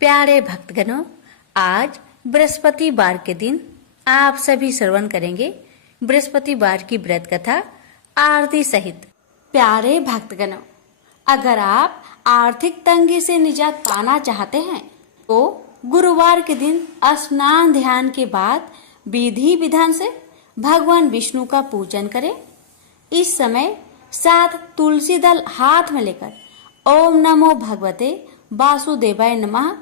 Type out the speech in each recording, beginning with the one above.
प्यारे भक्तगणों, आज बृहस्पतिवार के दिन आप सभी श्रवण करेंगे बृहस्पतिवार की व्रत कथा आरती सहित। प्यारे भक्तगणों, अगर आप आर्थिक तंगी से निजात पाना चाहते हैं तो गुरुवार के दिन स्नान ध्यान के बाद विधि विधान से भगवान विष्णु का पूजन करें। इस समय 7 तुलसी दल हाथ में लेकर ओम नमो भगवते वासुदेवाय नमः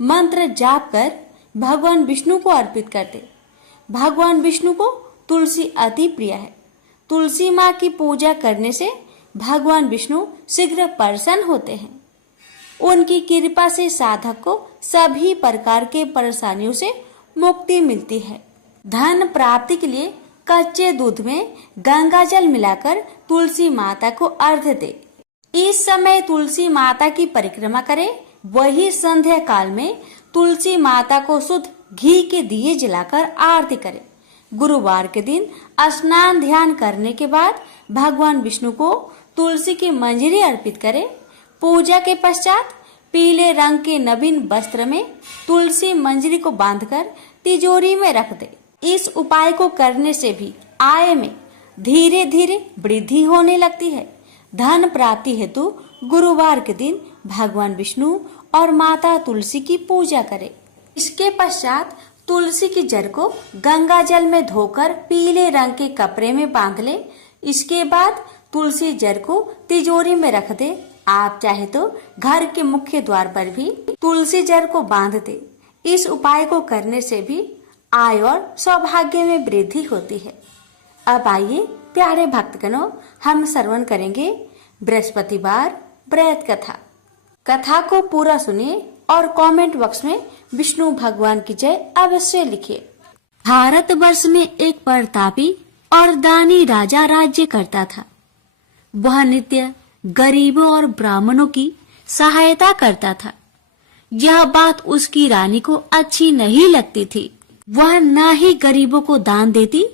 मंत्र जाप कर भगवान विष्णु को अर्पित करते। भगवान विष्णु को तुलसी अति प्रिय है। तुलसी माँ की पूजा करने से भगवान विष्णु शीघ्र प्रसन्न होते हैं। उनकी कृपा से साधक को सभी प्रकार के परेशानियों से मुक्ति मिलती है। धन प्राप्ति के लिए कच्चे दूध में गंगा जल मिलाकर तुलसी माता को अर्घ्य दे। इस समय तुलसी माता की परिक्रमा करें। वही संध्या काल में तुलसी माता को शुद्ध घी के दिए जलाकर आरती करें। गुरुवार के दिन स्नान ध्यान करने के बाद भगवान विष्णु को तुलसी की मंजरी अर्पित करें। पूजा के पश्चात पीले रंग के नवीन वस्त्र में तुलसी मंजरी को बांधकर तिजोरी में रख दे। इस उपाय को करने से भी आय में धीरे धीरे वृद्धि होने लगती है। धन प्राप्ति हेतु गुरुवार के दिन भगवान विष्णु और माता तुलसी की पूजा करें। इसके पश्चात तुलसी की जड़ को गंगा जल में धोकर पीले रंग के कपड़े में बांध ले। इसके बाद तुलसी जड़ को तिजोरी में रख दे। आप चाहे तो घर के मुख्य द्वार पर भी तुलसी जड़ को बांध दे। इस उपाय को करने से भी आय और सौभाग्य में वृद्धि होती है। अब आइए प्यारे भक्तगणों, हम श्रवण करेंगे बृहस्पतिवार व्रत कथा। कथा को पूरा सुनिए और कमेंट बॉक्स में विष्णु भगवान की जय अवश्य लिखिए। भारतवर्ष में एक प्रतापी और दानी राजा राज्य करता था। वह नित्य गरीबों और ब्राह्मणों की सहायता करता था। यह बात उसकी रानी को अच्छी नहीं लगती थी। वह न ही गरीबों को दान देती,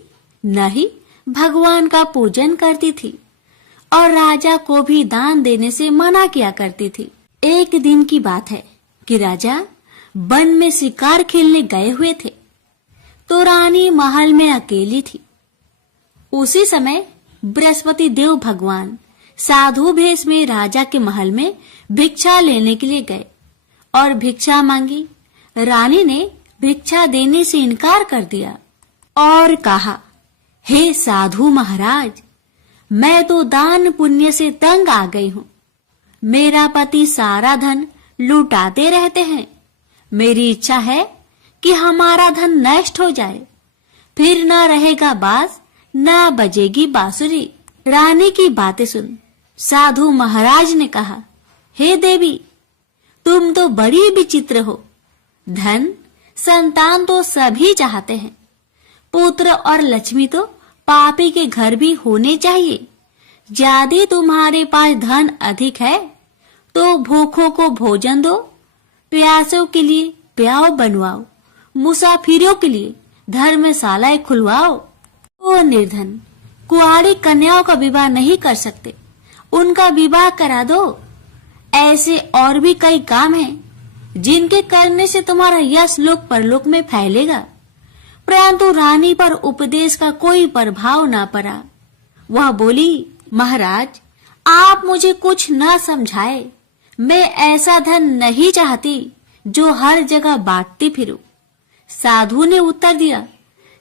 न ही भगवान का पूजन करती थी और राजा को भी दान देने से मना किया करती थी। एक दिन की बात है कि राजा वन में शिकार खेलने गए हुए थे तो रानी महल में अकेली थी। उसी समय बृहस्पति देव भगवान साधु भेष में राजा के महल में भिक्षा लेने के लिए गए और भिक्षा मांगी। रानी ने भिक्षा देने से इनकार कर दिया और कहा, हे साधु महाराज, मैं तो दान पुण्य से तंग आ गई हूँ। मेरा पति सारा धन लुटाते रहते हैं। मेरी इच्छा है कि हमारा धन नष्ट हो जाए, फिर न रहेगा बांस, न बजेगी बांसुरी। रानी की बातें सुन साधु महाराज ने कहा, हे देवी, तुम तो बड़ी विचित्र हो। धन संतान तो सभी चाहते हैं। पुत्र और लक्ष्मी तो पापी के घर भी होने चाहिए। यदि तुम्हारे पास धन अधिक है तो भूखों को भोजन दो, प्यासों के लिए प्याव बनवाओ, मुसाफिरों के लिए धर्मशालाएं खुलवाओ। वो निर्धन कुंवारी कन्याओं का विवाह नहीं कर सकते, उनका विवाह करा दो। ऐसे और भी कई काम हैं जिनके करने से तुम्हारा यश लोक परलोक में फैलेगा। परंतु रानी पर उपदेश का कोई प्रभाव न पड़ा। वह बोली, महाराज, आप मुझे कुछ न समझाए। मैं ऐसा धन नहीं चाहती जो हर जगह बांटती फिरूं। साधु ने उत्तर दिया,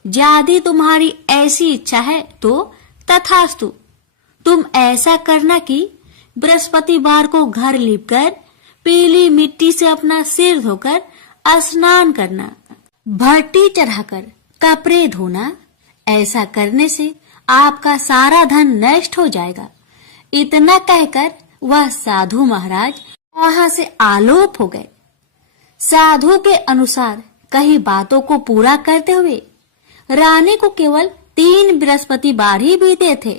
यदि तुम्हारी ऐसी इच्छा है तो तथास्तु। तुम ऐसा करना कि बृहस्पतिवार को घर लीपकर पीली मिट्टी से अपना सिर धोकर स्नान करना, भट्टी चढ़ाकर कपड़े धोना। ऐसा करने से आपका सारा धन नष्ट हो जाएगा। इतना कहकर वह साधु महाराज वहां से आलोप हो गए। साधु के अनुसार कई बातों को पूरा करते हुए रानी को केवल 3 बृहस्पतिवार ही बीते थे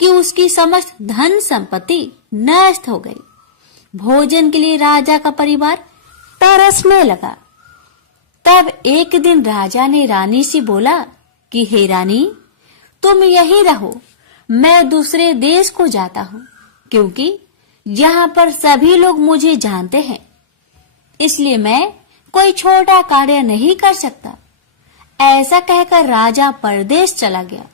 कि उसकी समस्त धन संपत्ति नष्ट हो गई। भोजन के लिए राजा का परिवार तरसने लगा। तब एक दिन राजा ने रानी से बोला कि हे रानी, तुम यहीं रहो, मैं दूसरे देश को जाता हूँ, क्योंकि यहाँ पर सभी लोग मुझे जानते हैं। इसलिए मैं कोई छोटा कार्य नहीं कर सकता। ऐसा कहकर राजा परदेश चला गया।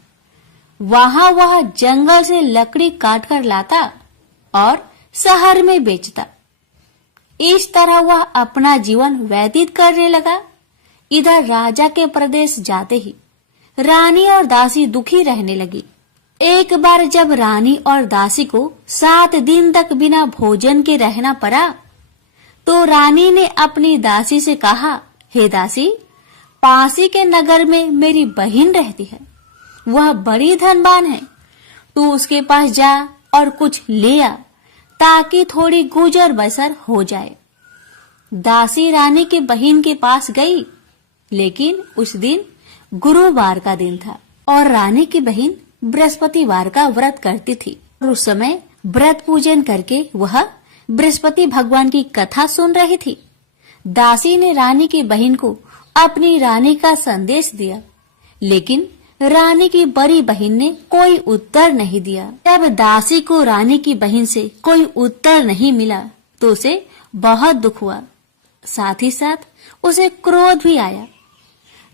वहां वह जंगल से लकड़ी काट कर लाता और शहर में बेचता। इस तरह वह अपना जीवन व्यतीत करने लगा। इधर राजा के प्रदेश जाते ही रानी और दासी दुखी रहने लगी। एक बार जब रानी और दासी को 7 दिन तक बिना भोजन के रहना पड़ा, तो रानी ने अपनी दासी से कहा, हे दासी, पासी के नगर में मेरी बहन रहती है। वह बड़ी धनवान है। तू उसके पास जा और कुछ ले आ, ताकि थोड़ी गुजर बसर हो जाए। दासी रानी की बहन के पास गई, लेकिन उस दिन गुरुवार का दिन था और रानी की बहन बृहस्पतिवार का व्रत करती थी। और उस समय व्रत पूजन करके वह बृहस्पति भगवान की कथा सुन रही थी। दासी ने रानी की बहन को अपनी रानी का संदेश दिया, लेकिन रानी की बड़ी बहन ने कोई उत्तर नहीं दिया। जब दासी को रानी की बहन से कोई उत्तर नहीं मिला तो उसे बहुत दुख हुआ, साथ ही साथ उसे क्रोध भी आया।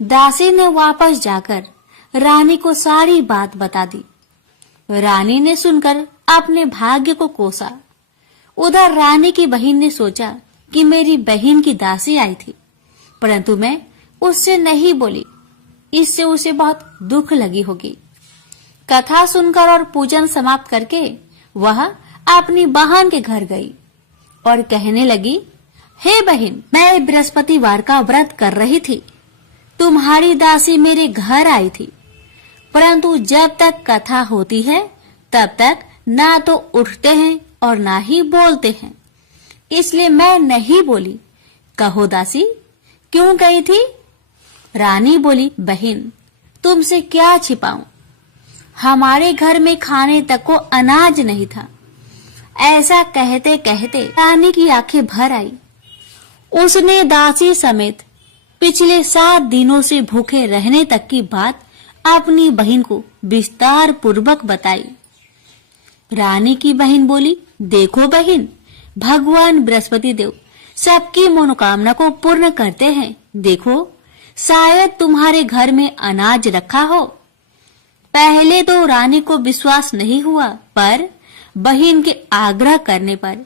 दासी ने वापस जाकर रानी को सारी बात बता दी। रानी ने सुनकर अपने भाग्य को कोसा। उधर रानी की बहन ने सोचा कि मेरी बहन की दासी आई थी, परंतु मैं उससे नहीं बोली, इससे उसे बहुत दुख लगी होगी। कथा सुनकर और पूजन समाप्त करके वह अपनी बहन के घर गई और कहने लगी, हे बहन, मैं बृहस्पतिवार का व्रत कर रही थी। तुम्हारी दासी मेरे घर आई थी, परंतु जब तक कथा होती है तब तक ना तो उठते हैं और ना ही बोलते हैं, इसलिए मैं नहीं बोली। कहो दासी, क्यों गई थी? रानी बोली, बहन, तुमसे क्या छिपाऊं? हमारे घर में खाने तक को अनाज नहीं था। ऐसा कहते कहते रानी की आंखें भर आई। उसने दासी समेत पिछले 7 दिनों से भूखे रहने तक की बात अपनी बहन को विस्तार पूर्वक बताई। रानी की बहन बोली, देखो बहन, भगवान बृहस्पति देव सबकी मनोकामना को पूर्ण करते हैं। देखो, शायद तुम्हारे घर में अनाज रखा हो। पहले तो रानी को विश्वास नहीं हुआ, पर बहन के आग्रह करने पर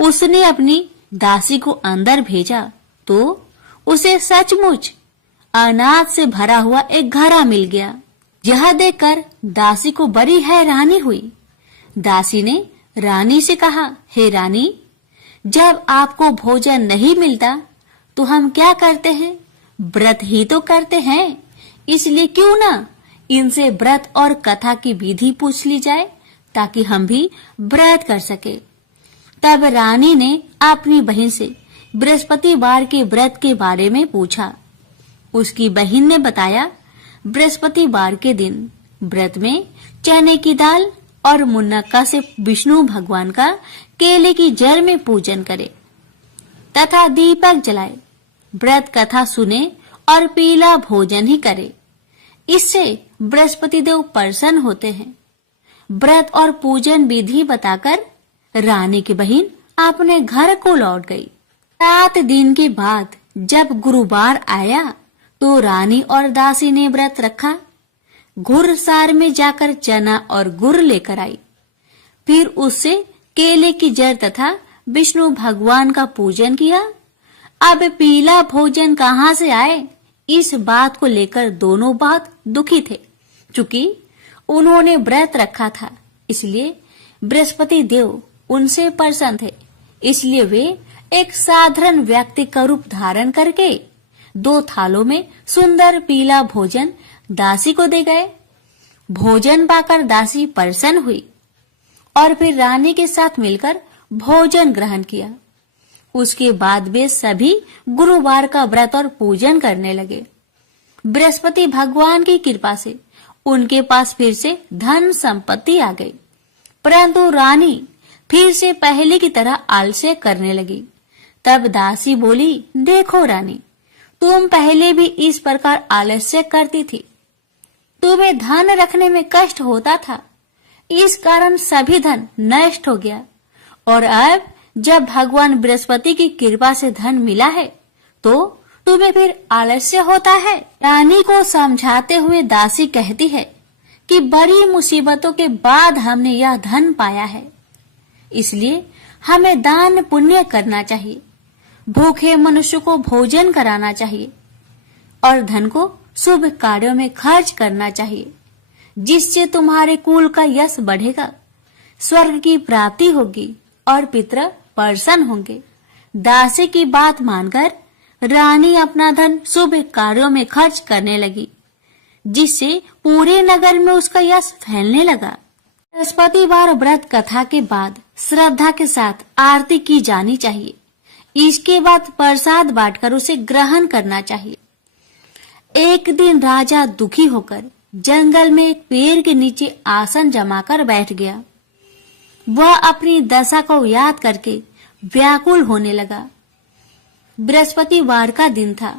उसने अपनी दासी को अंदर भेजा तो उसे सचमुच अनाज से भरा हुआ एक घड़ा मिल गया। यह देखकर दासी को बड़ी हैरानी हुई। दासी ने रानी से कहा, हे रानी, जब आपको भोजन नहीं मिलता तो हम क्या करते हैं? व्रत ही तो करते हैं। इसलिए क्यों ना इनसे व्रत और कथा की विधि पूछ ली जाए, ताकि हम भी व्रत कर सके। तब रानी ने अपनी बहन से बृहस्पतिवार के व्रत के बारे में पूछा। उसकी बहन ने बताया, बृहस्पतिवार के दिन व्रत में चने की दाल और मुनक्का से विष्णु भगवान का केले की जड़ में पूजन करे तथा दीपक जलाए, व्रत कथा सुने और पीला भोजन ही करे। इससे बृहस्पति देव प्रसन्न होते हैं। व्रत और पूजन विधि बताकर रानी की बहन अपने घर को लौट गई। 7 दिन के बाद जब गुरुवार आया तो रानी और दासी ने व्रत रखा। घुड़सार में जाकर चना और गुड़ लेकर आई। फिर उससे केले की जड़ तथा विष्णु भगवान का पूजन किया। अब पीला भोजन कहाँ से आए, इस बात को लेकर दोनों बहुत दुखी थे। चूंकि उन्होंने व्रत रखा था, इसलिए बृहस्पति देव उनसे प्रसन्न थे। इसलिए वे एक साधारण व्यक्ति का रूप धारण करके 2 थालों में सुंदर पीला भोजन दासी को दे गए। भोजन पाकर दासी प्रसन्न हुई और फिर रानी के साथ मिलकर भोजन ग्रहण किया। उसके बाद वे सभी गुरुवार का व्रत और पूजन करने लगे। बृहस्पति भगवान की कृपा से उनके पास फिर से धन संपत्ति आ गई, परंतु रानी फिर से पहले की तरह आलस्य करने लगी। तब दासी बोली, देखो रानी, तुम पहले भी इस प्रकार आलस्य करती थी। तुम्हें धन रखने में कष्ट होता था, इस कारण सभी धन नष्ट हो गया और अब जब भगवान बृहस्पति की कृपा से धन मिला है तो तुम्हें फिर आलस्य होता है। रानी को समझाते हुए दासी कहती है कि बड़ी मुसीबतों के बाद हमने यह धन पाया है, इसलिए हमें दान पुण्य करना चाहिए, भूखे मनुष्य को भोजन कराना चाहिए और धन को शुभ कार्यों में खर्च करना चाहिए, जिससे तुम्हारे कुल का यश बढ़ेगा, स्वर्ग की प्राप्ति होगी और पितर प्रसन्न होंगे। दासी की बात मानकर रानी अपना धन शुभ कार्यों में खर्च करने लगी, जिससे पूरे नगर में उसका यश फैलने लगा। बृहस्पतिवार व्रत कथा के बाद श्रद्धा के साथ आरती की जानी चाहिए। इसके बाद प्रसाद बांटकर उसे ग्रहण करना चाहिए। एक दिन राजा दुखी होकर जंगल में एक पेड़ के नीचे आसन जमाकर बैठ गया। वह अपनी दशा को याद करके व्याकुल होने लगा। बृहस्पतिवार का दिन था।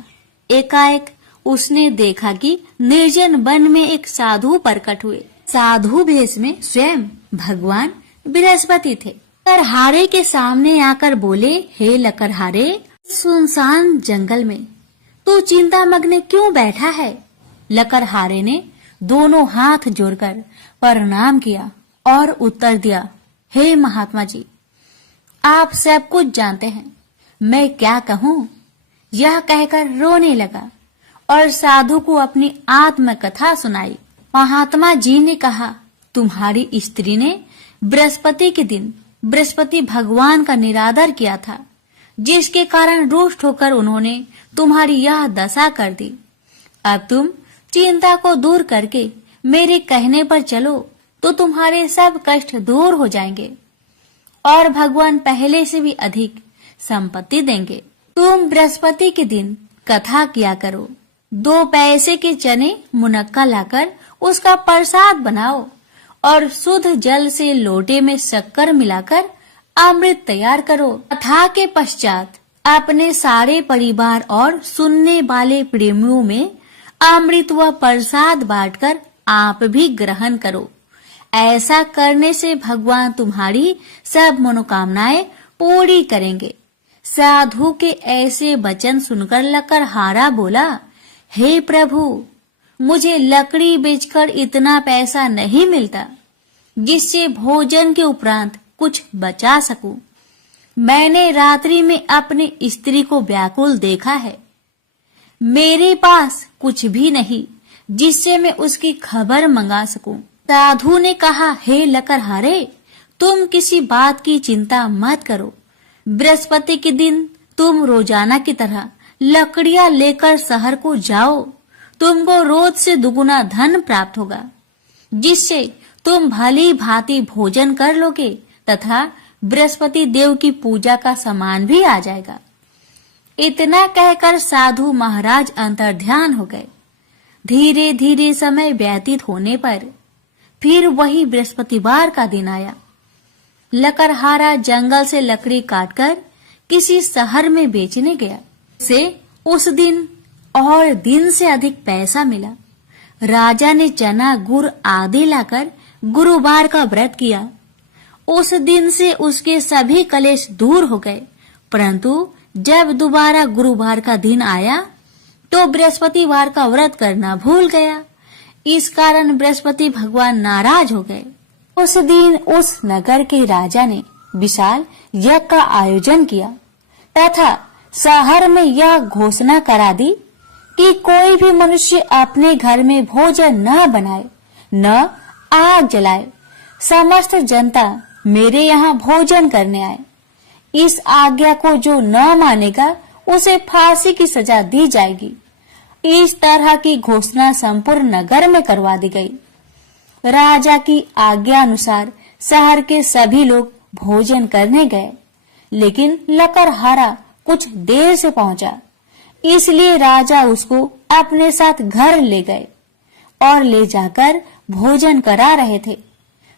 एकाएक उसने देखा कि निर्जन वन में एक साधु प्रकट हुए। साधु भेष में स्वयं भगवान बृहस्पति थे। लकड़हारे के सामने आकर बोले, हे लकड़हारे, सुनसान जंगल में तू चिंता मग्न क्यों बैठा है? लकड़हारे ने दोनों हाथ जोड़कर प्रणाम किया और उत्तर दिया, हे महात्मा जी, आप सब कुछ जानते हैं, मैं क्या कहूँ? यह कहकर रोने लगा और साधु को अपनी आत्मकथा सुनाई। महात्मा जी ने कहा, तुम्हारी स्त्री ने बृहस्पति के दिन बृहस्पति भगवान का निरादर किया था, जिसके कारण रुष्ट होकर उन्होंने तुम्हारी यह दशा कर दी। अब तुम चिंता को दूर करके मेरे कहने पर चलो तो तुम्हारे सब कष्ट दूर हो जाएंगे और भगवान पहले से भी अधिक संपत्ति देंगे। तुम बृहस्पति के दिन कथा किया करो। 2 पैसे के चने मुनक्का लाकर उसका प्रसाद बनाओ और शुद्ध जल से लोटे में शक्कर मिलाकर अमृत तैयार करो। कथा के पश्चात अपने सारे परिवार और सुनने वाले प्रेमियों में अमृत व प्रसाद बांटकर आप भी ग्रहण करो। ऐसा करने से भगवान तुम्हारी सब मनोकामनाएं पूरी करेंगे। साधु के ऐसे वचन सुनकर लकड़हारा बोला, हे प्रभु, मुझे लकड़ी बेचकर इतना पैसा नहीं मिलता जिससे भोजन के उपरांत कुछ बचा सकूं। मैंने रात्रि में अपनी स्त्री को व्याकुल देखा है। मेरे पास कुछ भी नहीं जिससे मैं उसकी खबर मंगा सकूं। साधु ने कहा, हे लकड़हारे, तुम किसी बात की चिंता मत करो। बृहस्पति के दिन तुम रोजाना की तरह लकड़ियां लेकर शहर को जाओ। तुमको रोज से दुगुना धन प्राप्त होगा, जिससे तुम भली भांति भोजन कर लोगे तथा बृहस्पति देव की पूजा का सामान भी आ जाएगा। इतना कहकर साधु महाराज अंतर्ध्यान हो गए। धीरे धीरे समय व्यतीत होने पर फिर वही बृहस्पतिवार का दिन आया। लकड़हारा जंगल से लकड़ी काटकर किसी शहर में बेचने गया। उसे उस दिन और दिन से अधिक पैसा मिला। राजा ने चना, गुड़ आदि लाकर गुरुवार का व्रत किया। उस दिन से उसके सभी कलेश दूर हो गए। परंतु जब दोबारा गुरुवार का दिन आया तो बृहस्पतिवार का व्रत करना भूल गया। इस कारण बृहस्पति भगवान नाराज हो गए। उस दिन उस नगर के राजा ने विशाल यज्ञ का आयोजन किया तथा शहर में यह घोषणा करा दी कि कोई भी मनुष्य अपने घर में भोजन न बनाए, न आग जलाए। समस्त जनता मेरे यहाँ भोजन करने आए। इस आज्ञा को जो न मानेगा उसे फांसी की सजा दी जाएगी। इस तरह की घोषणा संपूर्ण नगर में करवा दी गई। राजा की आज्ञा अनुसार शहर के सभी लोग भोजन करने गए, लेकिन लकड़हारा कुछ देर से पहुंचा, इसलिए राजा उसको अपने साथ घर ले गए और ले जाकर भोजन करा रहे थे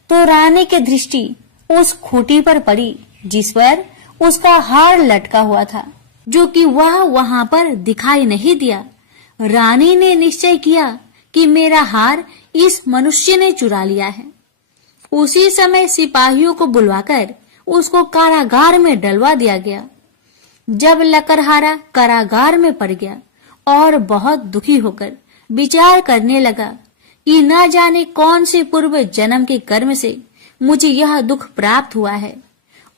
तो रानी की दृष्टि उस खूंटी पर पड़ी जिस पर उसका हार लटका हुआ था, जो कि वह वहां पर दिखाई नहीं दिया। रानी ने निश्चय किया कि मेरा हार इस मनुष्य ने चुरा लिया है। उसी समय सिपाहियों को बुलवाकर उसको कारागार में डलवा दिया गया। जब लकड़हारा कारागार में पड़ गया और बहुत दुखी होकर विचार करने लगा कि न जाने कौन से पूर्व जन्म के कर्म से मुझे यह दुख प्राप्त हुआ है,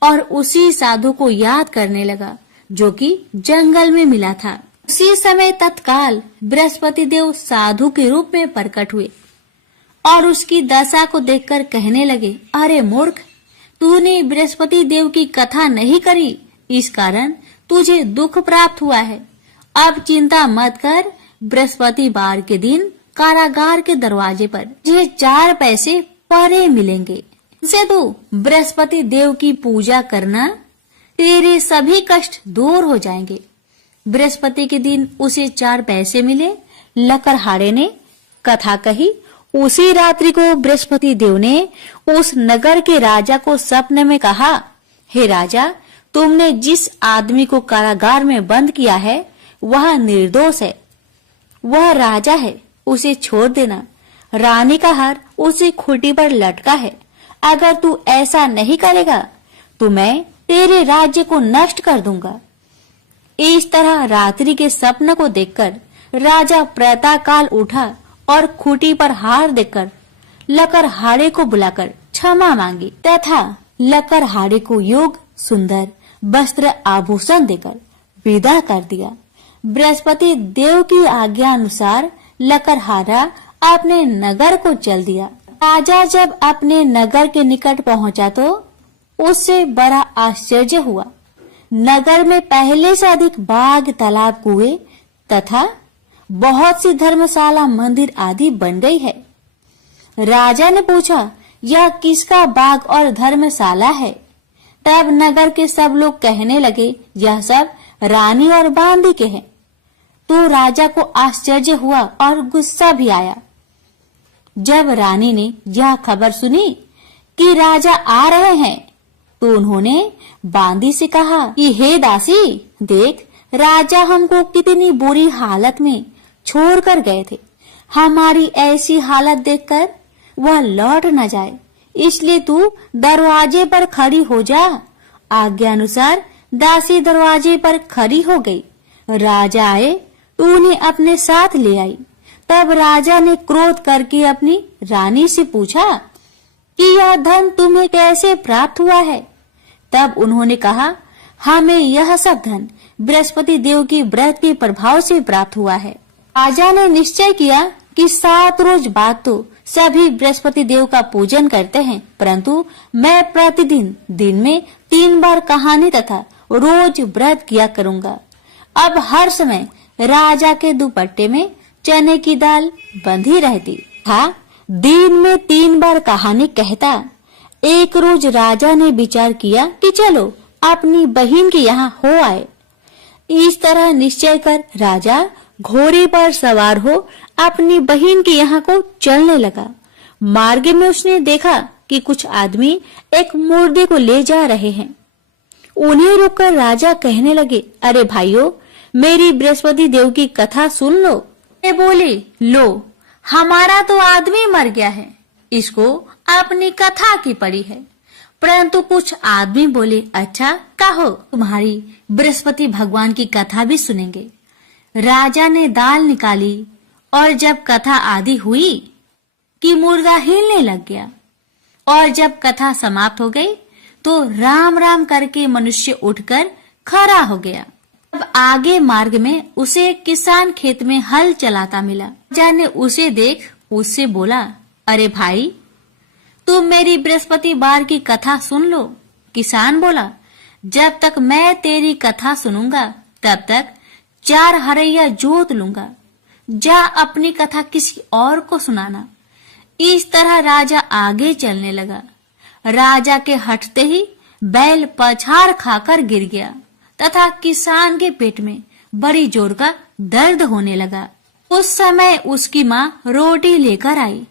और उसी साधु को याद करने लगा जो कि जंगल में मिला था। उसी समय तत्काल बृहस्पति देव साधु के रूप में प्रकट हुए और उसकी दशा को देखकर कहने लगे, अरे मूर्ख, तूने बृहस्पति देव की कथा नहीं करी, इस कारण तुझे दुख प्राप्त हुआ है। अब चिंता मत कर, बृहस्पतिवार के दिन कारागार के दरवाजे पर तुझे 4 पैसे परे मिलेंगे। से तू बृहस्पति देव की पूजा करना, तेरे सभी कष्ट दूर हो जाएंगे। बृहस्पति के दिन उसे 4 पैसे मिले। लकड़हारे ने कथा कही। उसी रात्रि को बृहस्पति देव ने उस नगर के राजा को सपने में कहा, हे राजा, तुमने जिस आदमी को कारागार में बंद किया है वह निर्दोष है, वह राजा है, उसे छोड़ देना। रानी का हार उसी खूंटी पर लटका है, अगर तू ऐसा नहीं करेगा तो मैं तेरे राज्य को नष्ट कर दूंगा। इस तरह रात्रि के सपने को देखकर राजा प्रातःकाल उठा और खूंटी पर हार देखकर लकड़हारे को बुलाकर क्षमा मांगी तथा लकड़हारे को योग सुंदर वस्त्र आभूषण देकर विदा कर दिया। बृहस्पति देव की आज्ञा अनुसार लकड़हारा अपने नगर को चल दिया। राजा जब अपने नगर के निकट पहुंचा तो उससे बड़ा आश्चर्य हुआ। नगर में पहले से अधिक बाग, तालाब, कुएं तथा बहुत सी धर्मशाला, मंदिर आदि बन गई है। राजा ने पूछा, यह किसका बाग और धर्मशाला है? तब नगर के सब लोग कहने लगे, यह सब रानी और बांदी के हैं। तो राजा को आश्चर्य हुआ और गुस्सा भी आया। जब रानी ने यह खबर सुनी कि राजा आ रहे हैं तो उन्होंने बांदी से कहा कि हे दासी, देख, राजा हमको कितनी बुरी हालत में छोड़कर गए थे। हमारी ऐसी हालत देखकर वह लौट न जाए, इसलिए तू दरवाजे पर खड़ी हो जा। आज्ञा अनुसार दासी दरवाजे पर खड़ी हो गई। राजा आए तो उन्हें अपने साथ ले आई। तब राजा ने क्रोध करके अपनी रानी से पूछा कि यह धन तुम्हें कैसे प्राप्त हुआ है? तब उन्होंने कहा, हमें यह सब धन बृहस्पति देव की व्रत के प्रभाव से प्राप्त हुआ है। राजा ने निश्चय किया कि 7 रोज बाद तो सभी बृहस्पति देव का पूजन करते हैं, परंतु मैं प्रतिदिन दिन में 3 बार कहानी तथा रोज व्रत किया करूंगा। अब हर समय राजा के दुपट्टे में चने की दाल बंधी रहती था। दिन में 3 बार कहानी कहता। एक रोज राजा ने विचार किया कि चलो अपनी बहन के यहाँ हो आए। इस तरह निश्चय कर राजा घोड़े पर सवार हो अपनी बहन के यहाँ को चलने लगा। मार्ग में उसने देखा कि कुछ आदमी एक मुर्दे को ले जा रहे हैं। उन्हें रोककर राजा कहने लगे, अरे भाइयों, मेरी बृहस्पति देव की कथा सुन लो। वे बोले, लो, हमारा तो आदमी मर गया है, इसको अपनी कथा की पड़ी है। परंतु कुछ आदमी बोले, अच्छा कहो, तुम्हारी बृहस्पति भगवान की कथा भी सुनेंगे। राजा ने दाल निकाली और जब कथा आदि हुई कि मुर्दा हिलने लग गया, और जब कथा समाप्त हो गई तो राम राम करके मनुष्य उठकर खड़ा हो गया। अब आगे मार्ग में उसे एक किसान खेत में हल चलाता मिला। राजा ने उसे देख उससे बोला, अरे भाई, तुम मेरी बृहस्पतिवार की कथा सुन लो। किसान बोला, जब तक मैं तेरी कथा सुनूंगा तब तक 4 हरैया जोत लूंगा। जा अपनी कथा किसी और को सुनाना। इस तरह राजा आगे चलने लगा। राजा के हटते ही बैल पछाड़ खाकर गिर गया तथा किसान के पेट में बड़ी जोर का दर्द होने लगा। उस समय उसकी माँ रोटी लेकर आई।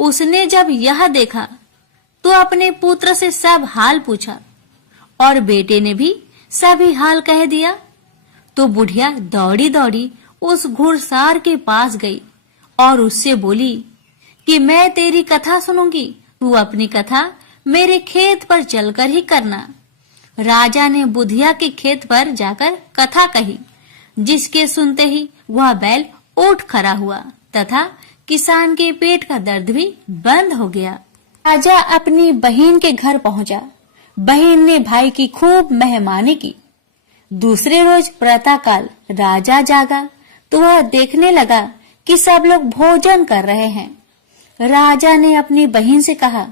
उसने जब यह देखा तो अपने पुत्र से सब हाल पूछा और बेटे ने भी सभी हाल कह दिया। तो बुढ़िया दौड़ी दौड़ी उस घुड़सार के पास गई और उससे बोली कि मैं तेरी कथा सुनूंगी, तू अपनी कथा मेरे खेत पर चलकर ही करना। राजा ने बुधिया के खेत पर जाकर कथा कही, जिसके सुनते ही वह बैल उठ खड़ा हुआ तथा किसान के पेट का दर्द भी बंद हो गया। राजा अपनी बहन के घर पहुंचा। बहन ने भाई की खूब मेहमानी की। दूसरे रोज प्रातःकाल राजा जागा तो वह देखने लगा कि सब लोग भोजन कर रहे हैं। राजा ने अपनी बहन से कहा,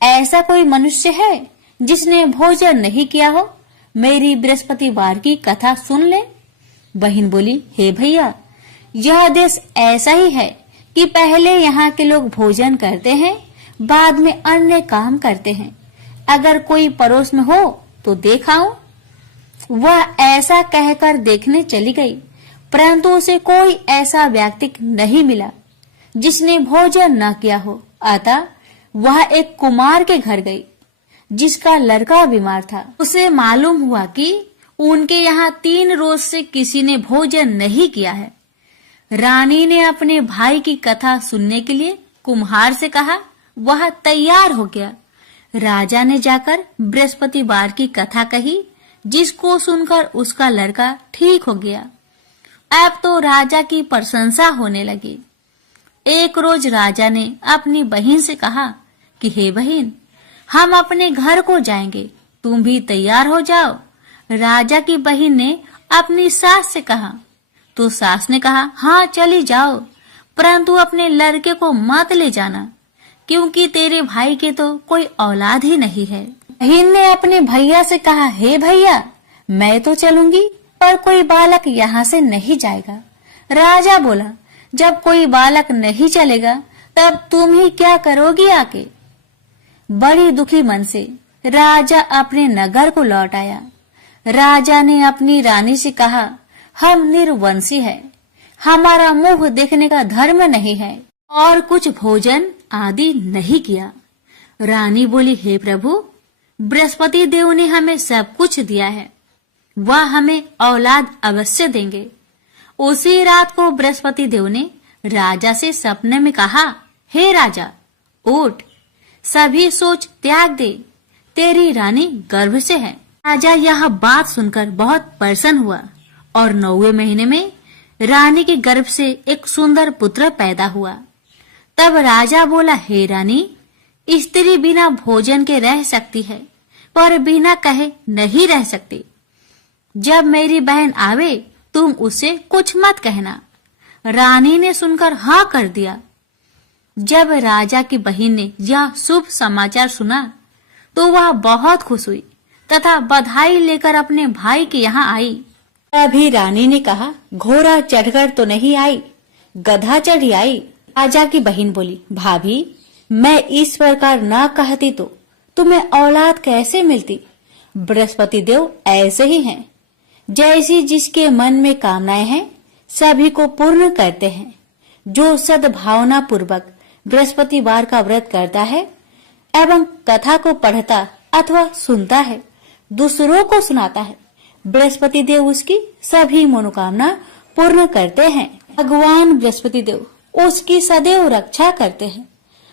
ऐसा कोई मनुष्य है जिसने भोजन नहीं किया हो? मेरी बृहस्पतिवार की कथा सुन ले। बहन बोली, हे भैया, यह देश ऐसा ही है कि पहले यहाँ के लोग भोजन करते हैं, बाद में अन्य काम करते हैं। अगर कोई पड़ोस में हो तो देखाऊं। वह ऐसा कहकर देखने चली गई, परंतु उसे कोई ऐसा व्यक्ति नहीं मिला जिसने भोजन न किया हो। अतः वह एक कुमार के घर गई, जिसका लड़का बीमार था। उसे मालूम हुआ कि उनके यहाँ 3 रोज से किसी ने भोजन नहीं किया है। रानी ने अपने भाई की कथा सुनने के लिए कुम्हार से कहा। वह तैयार हो गया। राजा ने जाकर बृहस्पतिवार की कथा कही, जिसको सुनकर उसका लड़का ठीक हो गया। अब तो राजा की प्रशंसा होने लगी। एक रोज राजा ने अपनी बहन से कहा कि हे बहन, हम अपने घर को जाएंगे, तुम भी तैयार हो जाओ। राजा की बहन ने अपनी सास से कहा तो सास ने कहा, हाँ चली जाओ, परंतु अपने लड़के को मत ले जाना, क्योंकि तेरे भाई के तो कोई औलाद ही नहीं है। बहन ने अपने भैया से कहा, हे भैया, मैं तो चलूंगी, पर कोई बालक यहाँ से नहीं जाएगा। राजा बोला, जब कोई बालक नहीं चलेगा तब तुम ही क्या करोगी आके? बड़ी दुखी मन से राजा अपने नगर को लौट आया। राजा ने अपनी रानी से कहा, हम निर्वंशी हैं, हमारा मुंह देखने का धर्म नहीं है और कुछ भोजन आदि नहीं किया। रानी बोली, हे प्रभु, बृहस्पति देव ने हमें सब कुछ दिया है, वह हमें औलाद अवश्य देंगे। उसी रात को बृहस्पति देव ने राजा से सपने में कहा, हे राजा, उठ, सभी सोच त्याग दे, तेरी रानी गर्भ से है। राजा यह बात सुनकर बहुत प्रसन्न हुआ और 9वें महीने में रानी के गर्भ से एक सुंदर पुत्र पैदा हुआ। तब राजा बोला, हे रानी, स्त्री बिना भोजन के रह सकती है, पर बिना कहे नहीं रह सकती। जब मेरी बहन आवे तुम उससे कुछ मत कहना। रानी ने सुनकर हाँ कर दिया। जब राजा की बहन ने यह शुभ समाचार सुना तो वह बहुत खुश हुई तथा बधाई लेकर अपने भाई के यहाँ आई। तभी रानी ने कहा, घोड़ा चढ़कर तो नहीं आई, गधा चढ़ी आई। राजा की बहन बोली, भाभी, मैं इस प्रकार न कहती तो तुम्हें औलाद कैसे मिलती? बृहस्पति देव ऐसे ही हैं, जैसी जिसके मन में कामनाएं हैं सभी को पूर्ण करते हैं। जो सद्भावना पूर्वक बृहस्पतिवार का व्रत करता है एवं कथा को पढ़ता अथवा सुनता है, दूसरों को सुनाता है, बृहस्पति देव उसकी सभी मनोकामना पूर्ण करते हैं। भगवान बृहस्पति देव उसकी सदैव रक्षा करते हैं।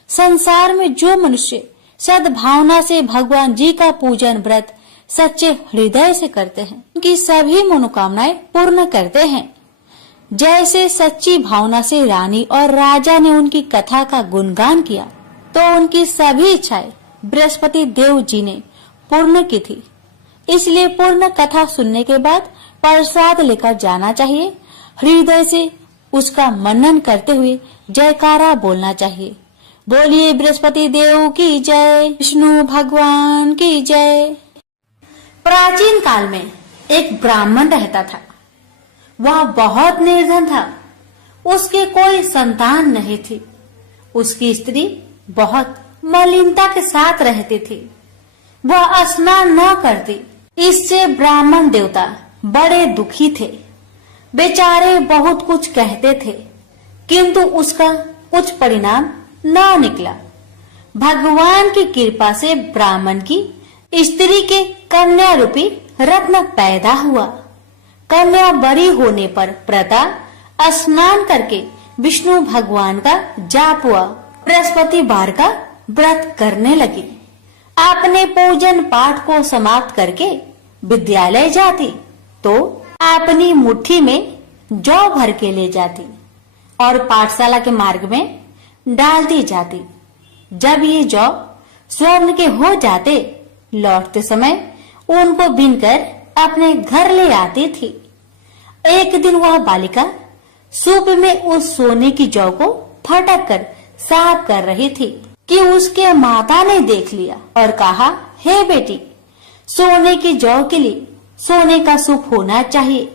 संसार में जो मनुष्य सद्भावना से भगवान जी का पूजन व्रत सच्चे हृदय से करते हैं, उनकी सभी मनोकामनाएं पूर्ण करते हैं। जैसे सच्ची भावना से रानी और राजा ने उनकी कथा का गुणगान किया तो उनकी सभी इच्छाएं बृहस्पति देव जी ने पूर्ण की थी। इसलिए पूर्ण कथा सुनने के बाद प्रसाद लेकर जाना चाहिए। हृदय से उसका मनन करते हुए जयकारा बोलना चाहिए। बोलिए बृहस्पति देव की जय, विष्णु भगवान की जय। प्राचीन काल में एक ब्राह्मण रहता था। वह बहुत निर्धन था। उसके कोई संतान नहीं थी। उसकी स्त्री बहुत मलिनता के साथ रहती थी। वह स्नान न करती। इससे ब्राह्मण देवता बड़े दुखी थे। बेचारे बहुत कुछ कहते थे, किंतु उसका कुछ परिणाम न निकला। भगवान की कृपा से ब्राह्मण की स्त्री के कन्या रूपी रत्न पैदा हुआ। कन्या बड़ी होने पर प्रता स्नान करके विष्णु भगवान का जाप हुआ, बृहस्पतिवार का व्रत करने लगी। अपने पूजन पाठ को समाप्त करके विद्यालय जाती तो अपनी मुट्ठी में जौ भर के ले जाती और पाठशाला के मार्ग में डालती जाती। जब ये जौ स्वर्ण के हो जाते, लौटते समय उनको बीनकर अपने घर ले आती थी। एक दिन वह बालिका सूप में उस सोने की जौ को फटक कर साफ कर रही थी कि उसके माता ने देख लिया और कहा, हे बेटी, सोने की जौ के लिए सोने का सूप होना चाहिए।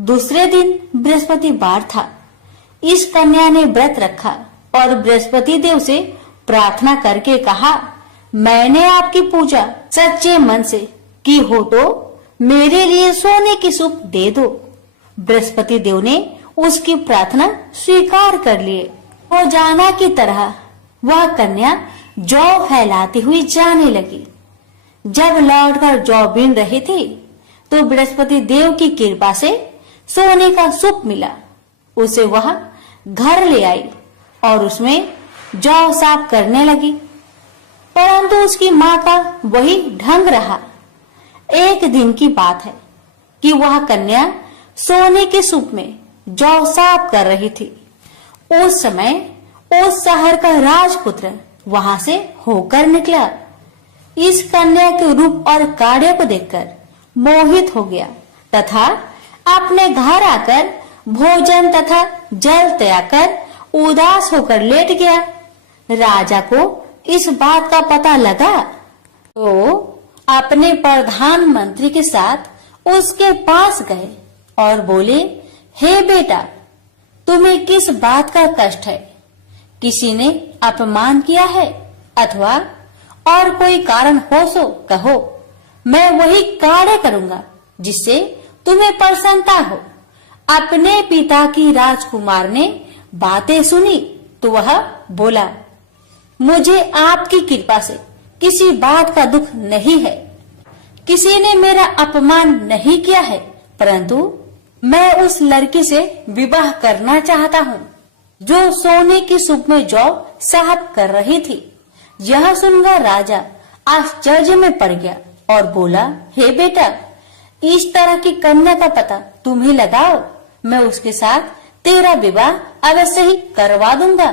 दूसरे दिन बृहस्पतिवार था। इस कन्या ने व्रत रखा और बृहस्पति देव से प्रार्थना करके कहा, मैंने आपकी पूजा सच्चे मन से की हो तो मेरे लिए सोने की सूप दे दो। बृहस्पति देव ने उसकी प्रार्थना स्वीकार कर लिए। रोजाना की तरह वह कन्या जौ फैलाती हुई जाने लगी। जब लौटकर जौ बीन रही थी तो बृहस्पति देव की कृपा से सोने का सूप मिला। उसे वह घर ले आई और उसमें जौ साफ करने लगी, परंतु उसकी माँ का वही ढंग रहा। एक दिन की बात है कि वह कन्या सोने के सूप में जौ साफ कर रही थी। उस समय उस शहर का राजपुत्र वहां से होकर निकला। इस कन्या के रूप और कार्य को देखकर मोहित हो गया तथा अपने घर आकर भोजन तथा जल त्याग कर उदास होकर लेट गया। राजा को इस बात का पता लगा तो अपने प्रधानमंत्री के साथ उसके पास गए और बोले, हे बेटा, तुम्हें किस बात का कष्ट है? किसी ने अपमान किया है अथवा और कोई कारण हो सो कहो, मैं वही कार्य करूंगा जिससे तुम्हें प्रसन्नता हो। अपने पिता की राजकुमार ने बातें सुनी तो वह बोला, मुझे आपकी कृपा से किसी बात का दुख नहीं है। किसी ने मेरा अपमान नहीं किया है, परंतु मैं उस लड़की से विवाह करना चाहता हूँ जो सोने की सूप में जौ साफ कर रही थी। यह सुनकर राजा आश्चर्य में पड़ गया और बोला, हे बेटा, इस तरह की कन्या का पता तुम ही लगाओ, मैं उसके साथ तेरा विवाह अवश्य ही करवा दूंगा।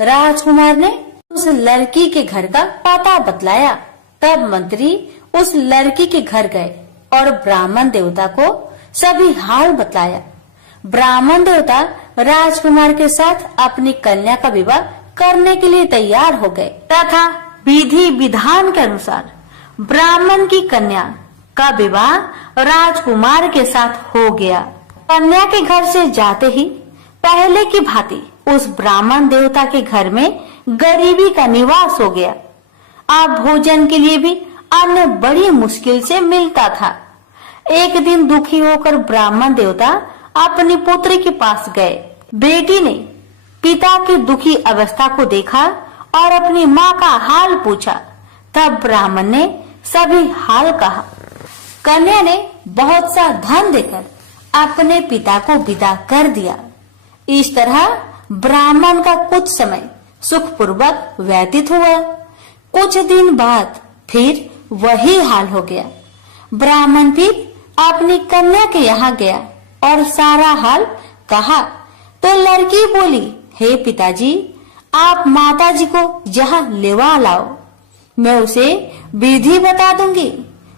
राजकुमार ने उस लड़की के घर का पता बतलाया। तब मंत्री उस लड़की के घर गए और ब्राह्मण देवता को सभी हाल बतलाया। ब्राह्मण देवता राजकुमार के साथ अपनी कन्या का विवाह करने के लिए तैयार हो गए तथा विधि विधान के अनुसार ब्राह्मण की कन्या का विवाह राजकुमार के साथ हो गया। कन्या के घर से जाते ही पहले की भांति उस ब्राह्मण देवता के घर में गरीबी का निवास हो गया। अब भोजन के लिए भी अन्न बड़ी मुश्किल से मिलता था। एक दिन दुखी होकर ब्राह्मण देवता अपनी पुत्री के पास गए। बेटी ने पिता की दुखी अवस्था को देखा और अपनी माँ का हाल पूछा। तब ब्राह्मण ने सभी हाल कहा। कन्या ने बहुत सा धन देकर अपने पिता को विदा कर दिया। इस तरह ब्राह्मण का कुछ समय सुखपूर्वक व्यतीत हुआ। कुछ दिन बाद फिर वही हाल हो गया। ब्राह्मण फिर अपनी कन्या के यहाँ गया और सारा हाल कहा तो लड़की बोली, हे पिताजी, आप माताजी को यहाँ लेवा लाओ, मैं उसे विधि बता दूंगी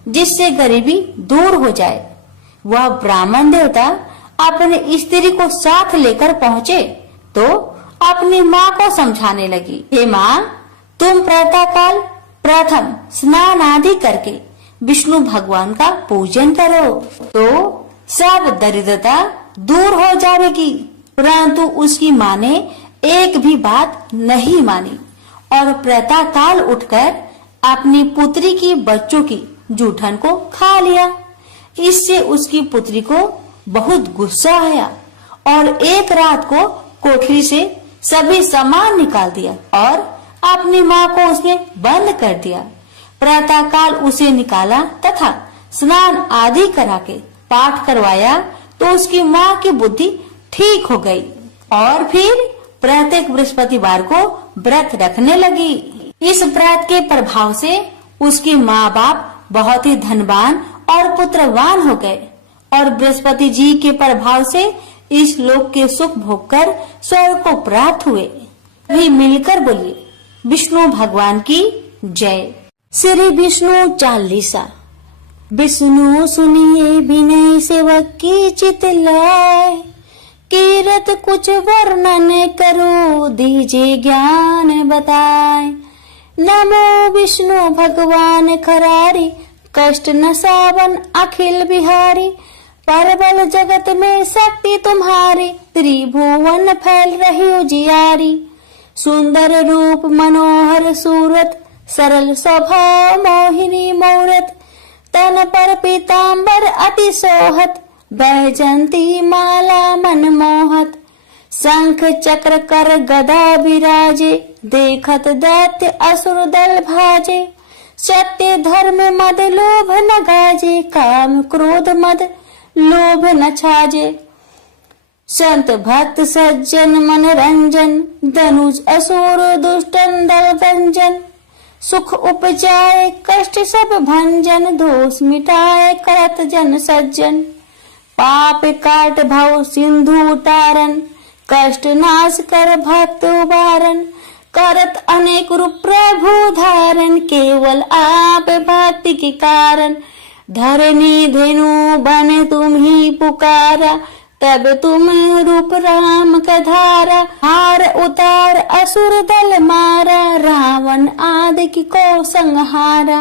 जिससे गरीबी दूर हो जाए। वह ब्राह्मण देवता अपने स्त्री को साथ लेकर पहुँचे तो अपनी माँ को समझाने लगी, हे माँ, तुम प्रातःकाल प्रथम स्नान आदि करके विष्णु भगवान का पूजन करो तो सब दरिद्रता दूर हो जाएगी। परंतु उसकी माँ ने एक भी बात नहीं मानी और प्रातःकाल उठकर अपनी पुत्री की बच्चों की जूठन को खा लिया। इससे उसकी पुत्री को बहुत गुस्सा आया और एक रात को कोठरी से सभी सामान निकाल दिया और अपनी माँ को उसमें बंद कर दिया। प्रातःकाल उसे निकाला तथा स्नान आदि करा के पाठ करवाया तो उसकी माँ की बुद्धि ठीक हो गई और फिर प्रत्येक बृहस्पतिवार को व्रत रखने लगी। इस व्रत के प्रभाव से उसके माँ बाप बहुत ही धनवान और पुत्रवान हो गए और बृहस्पति जी के प्रभाव से इस लोक के सुख भोग कर स्वर्ग को प्राप्त हुए। भी मिलकर बोलिए विष्णु भगवान की जय। श्री विष्णु चालीसा। विष्णु सुनिए विनय सेवक की चित लाय, कीरत कुछ वर्णन करो दीजिए ज्ञान बताए। नमो विष्णु भगवान खरारी, कष्ट न सावन अखिल बिहारी। परबल जगत में शक्ति तुम्हारी, त्रिभुवन फैल रही उजियारी। सुंदर रूप मनोहर सूरत, सरल स्वभाव मोहिनी मूरत। तन पर पीताम्बर अति सोहत, बैजंती माला मन मोहत। शंख चक्र कर गदा विराजे, देखत दैत्य असुर दल भाजे। सत्य धर्म मद लोभ न गाजे, काम क्रोध मद लोभ न छाजे। संत भक्त सज्जन मन रंजन, धनुज असुर दुष्टन दल व्यंजन। सुख उपजाए कष्ट सब भंजन, दोष मिटाए करत जन सज्जन। पाप काट भव सिंधु उतारन, कष्ट नाश कर भक्त उबारन। करत अनेक रूप प्रभु धारण, केवल आप भक्ति के कारण। धरनी धेनु बन तुम ही पुकारा, तब तुम रूप राम का धारा। हार उतार असुर दल मारा, रावण आदि को संहारा।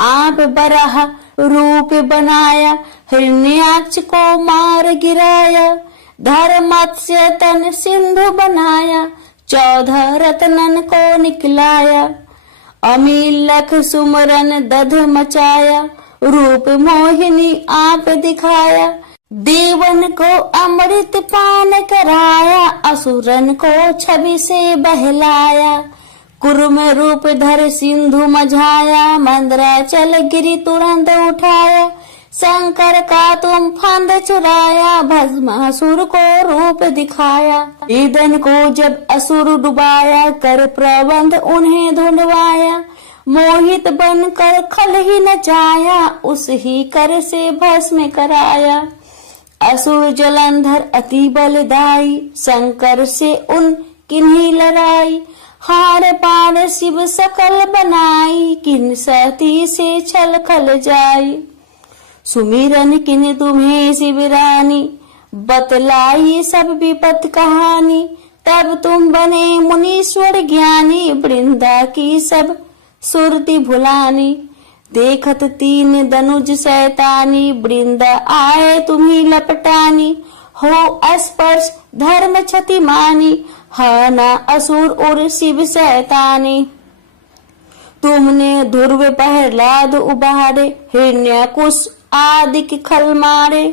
आप बराह रूप बनाया, हिरण्याक्ष को मार गिराया। धर्मत्स्य तन सिंधु बनाया, 14 रत्नन को निकलाया। अमील लख सुमरन दध मचाया, रूप मोहिनी आप दिखाया। देवन को अमृत पान कराया, असुरन को छवि से बहलाया। कुर्म रूप धर सिंधु मझाया, मंदराचल गिरि तुरंत उठाया। शंकर का तुम फंद चुराया, भस्मासुर को रूप दिखाया। ईदन को जब असुर डुबाया, कर प्रबंध उन्हें ढूंढवाया। मोहित बनकर खल ही नचाया, उस ही कर से भस्म कराया। असुर जलंधर अति बलदाई, शंकर से उन किन्हीं लड़ाई। हार पार शिव सकल बनाई, किन सती से छल खल जाई। सुमिरन किन तुम्हें शिवरानी, बतलाई सब विपत कहानी। तब तुम बने मुनीश्वर ज्ञानी, वृंदा की सब सुरति भुलानी। देखत 3 दनुज शैतानी, वृंदा आए तुम्ही लपटानी। हो स्पर्श धर्म क्षति मानी, हाना असुर और शिव शैतानी। तुमने ध्रुव प्रहलाद उबारे, हिरण्याकुश आदि के खल मारे।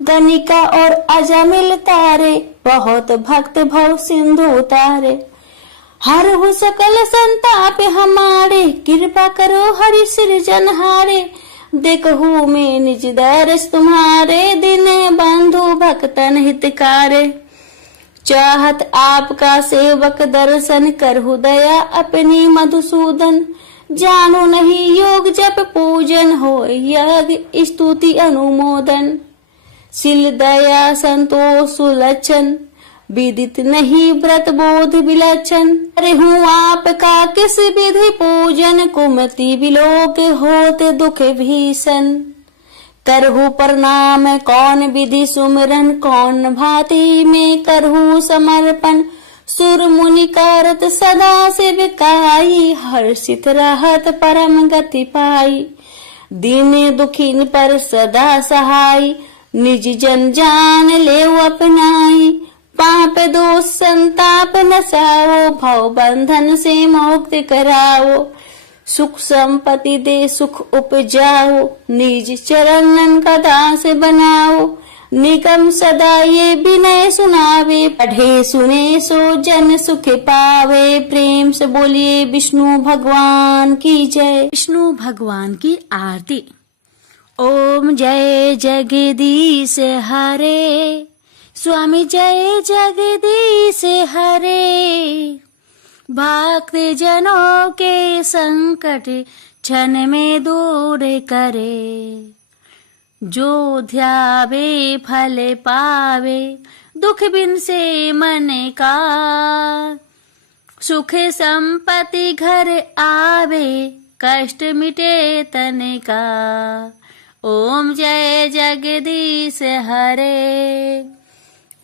गनिका और अजमिल तारे, बहुत भक्त भव सिंधु उतारे। हर हो सकल संताप हमारे, कृपा करो हरि सृजनहारे। देखो मैं निज दर्श तुम्हारे, दिन बंधु भक्तन हितकारे। चाहत आपका सेवक दर्शन, करहु दया अपनी मधुसूदन। जानो नहीं योग जप पूजन, हो यज्ञ स्तुति अनुमोदन। शील दया संतोष सुलक्षण, विदित नहीं व्रत बोध विलक्षण। अरे हूँ आपका किस विधि पूजन, कुमति विलोक होत दुख भीषण। करहु प्रणाम कौन विधि सुमरन, कौन भांति में करहु समर्पण। सुर मुनि करत सदा सेविकाई, हर्षित रहत परम गति पाई। दीन दुखीन पर सदा सहाय, निज जन जान ले अपनाई। पाप दोष संताप नसाओ, भव बंधन से मुक्त कराओ। सुख संपत्ति दे सुख उपजाओ, निज चरणन का दास बनाओ। निगम सदा ये विनय सुनावे, पढ़े सुने सो जन सुख पावे। प्रेम से बोलिए विष्णु भगवान की जय। विष्णु भगवान की आरती। ओम जय जगदीश हरे, स्वामी जय जगदीश हरे। भक्त जनों के संकट क्षण में दूर करे। जो ध्यावे फल पावे, दुख बिन से मन का। सुख संपत्ति घर आवे, कष्ट मिटे तन का। ओम जय जगदीश हरे।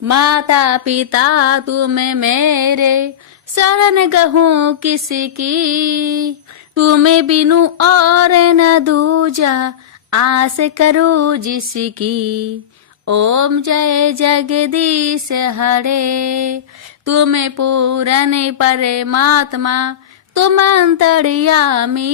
माता पिता तुम मेरे, शरण गहूँ किसकी। तुम्हें बिनु और न दूजा, आस करूँ जिसकी। ओम जय जगदीश हरे। तुम पूरन परमात्मा, तुम अंतर्यामी।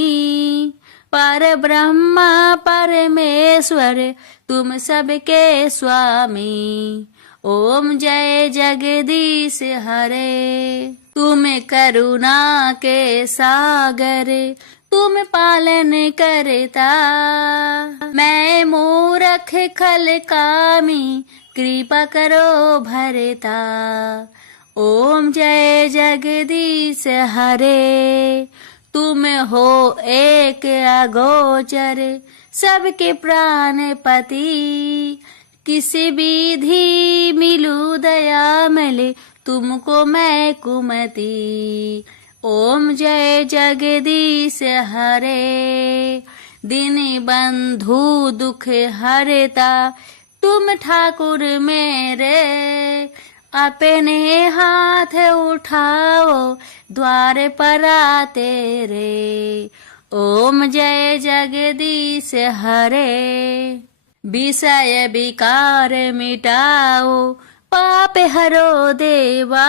पर ब्रह्मा परमेश्वर, तुम सबके स्वामी। ओम जय जगदीश हरे। तुम करुणा के सागर, तुम पालन करता। मैं मूरख खल कामी, कृपा करो भरता। ओम जय जगदीश हरे। तुम हो एक अगोचर, सबके प्राणपति। किसी विधि मिलू दया मिले, तुमको मैं कुमति। ओम जय जगदीश हरे। दिन बंधु दुख हरता, तुम ठाकुर मेरे। अपने हाथ उठाओ, द्वार पर आते रे। ओम जय जगदीश हरे। विषय विकार मिटाओ, पाप हरो देवा।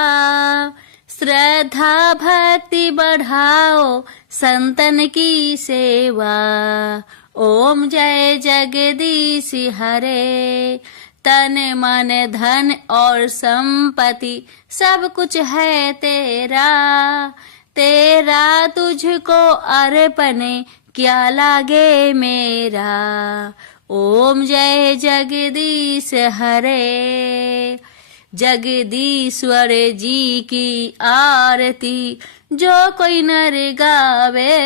श्रद्धा भक्ति बढ़ाओ, संतन की सेवा। ओम जय जगदीश हरे। तन मन धन और संपत्ति, सब कुछ है तेरा। तेरा तुझको अर्पण, क्या लागे मेरा। ओम जय जगदीश हरे। जगदीश्वर जी की आरती, जो कोई नर गावे।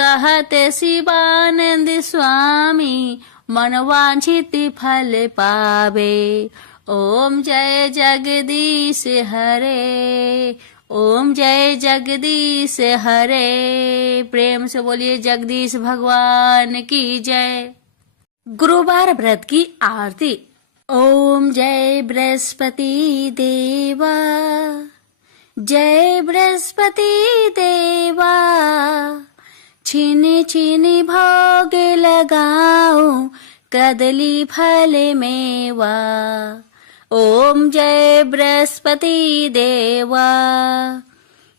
कहते शिवानंद स्वामी, मनवांछित फल पावे। ओम जय जगदीश हरे। ओम जय जगदीश हरे। प्रेम से बोलिए जगदीश भगवान की जय। गुरुवार व्रत की आरती। ओम जय बृहस्पति देवा, जय बृहस्पति देवा। छीनी छीनी भोग लगाओ, कदली फल मेवा। ओम जय बृहस्पति देवा।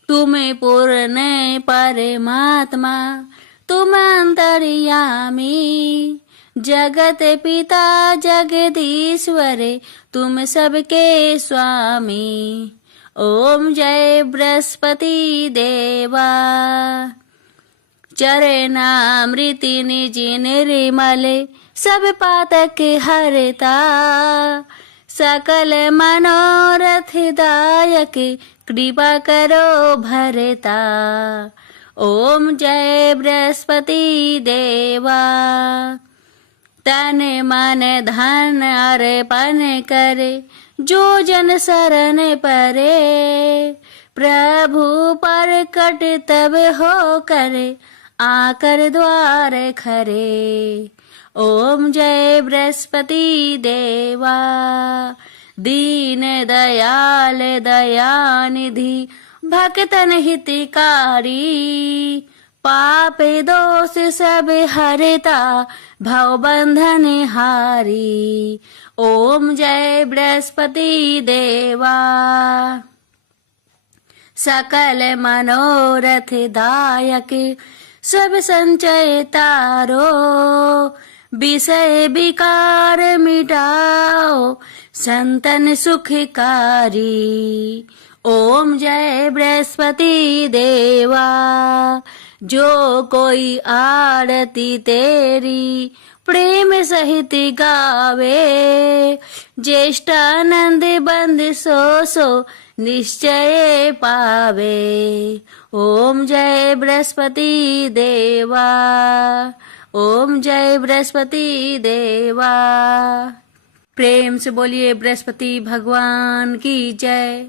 तुम पूर्ण परमात्मा, तुम अंतर्यामी। जगत पिता जगदीश्वर, तुम सबके स्वामी। ओम जय बृहस्पति देवा। चरणामृति निज निर्मल, सब पातक हरता। सकल मनोरथ दायक, कृपा करो भरता। ओम जय बृहस्पति देवा। तन मन धन अर्पण करे, जो जन शरण परे। प्रभु पर कट तब हो करे, आकर द्वार खरे। ओम जय बृहस्पति देवा। दीन दयाल दयानिधि, भक्तन हितकारी। पाप दोष सब हरता, भव बंधन हारी। ओम जय बृहस्पति देवा। सकल मनोरथ दायक, सब संचय तारो। विषय विकार मिटाओ, संतन सुखकारी। ओम जय बृहस्पति देवा। जो कोई आरती तेरी प्रेम सहित गावे, ज्येष्ठानंद बंद सो सो निश्चय पावे। ओम जय बृहस्पति देवा, ओम जय बृहस्पति देवा। प्रेम से बोलिए बृहस्पति भगवान की जय।